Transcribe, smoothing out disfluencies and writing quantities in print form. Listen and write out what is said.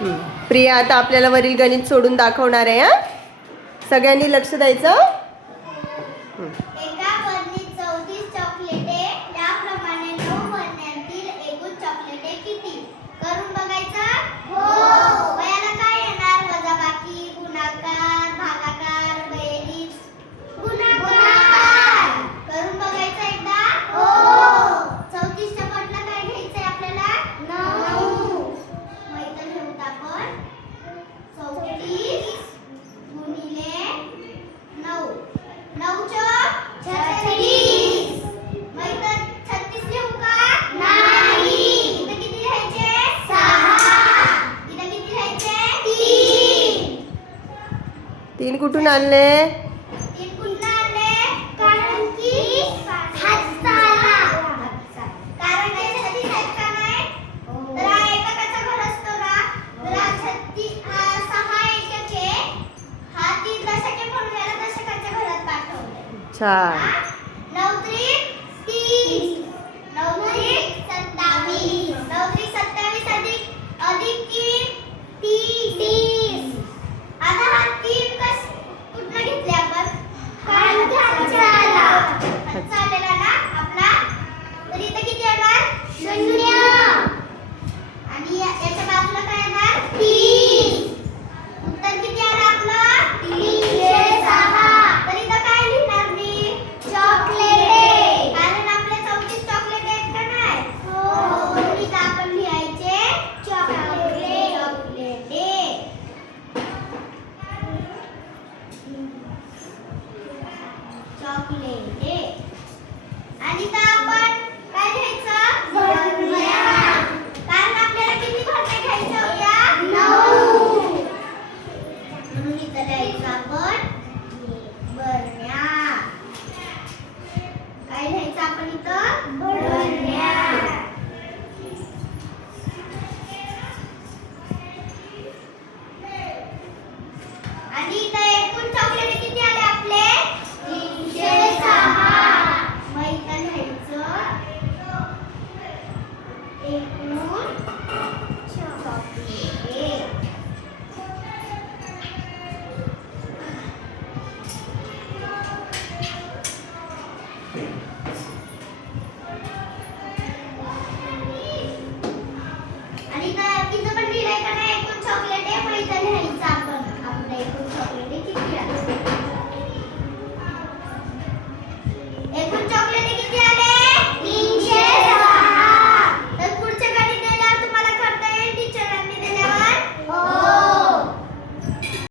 प्रिया आता आपल्याला वरील गणित सोडून दाखवणार आहे. हा, सगळ्यांनी लक्ष द्यायचं. एका बरणीत 34 चॉकलेटे, त्याप्रमाणे 9 बरण्यांतील एकूण चॉकलेटे किती? करून बघायचं? हो. वयाला काय येणार? वजाबाकी, गुणाकार, भागाकार, बेरीज? गुणाकार. करून बघायचं एकदा? हो. 34 च्या पटला काय घ्यायचंय आपल्याला? 9. मग इथं घेऊत आपण 34 गुणिले 9. 9 चौक 36. मग इथं 36 लिहू का? नाही. इथं किती लिहायचे? 6. इथं किती लिहायचे? 3 कुठून आणले? 3 कुठून आणले? कारण की हाताला. कारण ते 36 आहेत का नाही? तर हा एककाचा घर असतो ना, तर हा 36 6 एकके, हा 3 दशके म्हणून याला दशकाच्या घरात पाठवले. छान.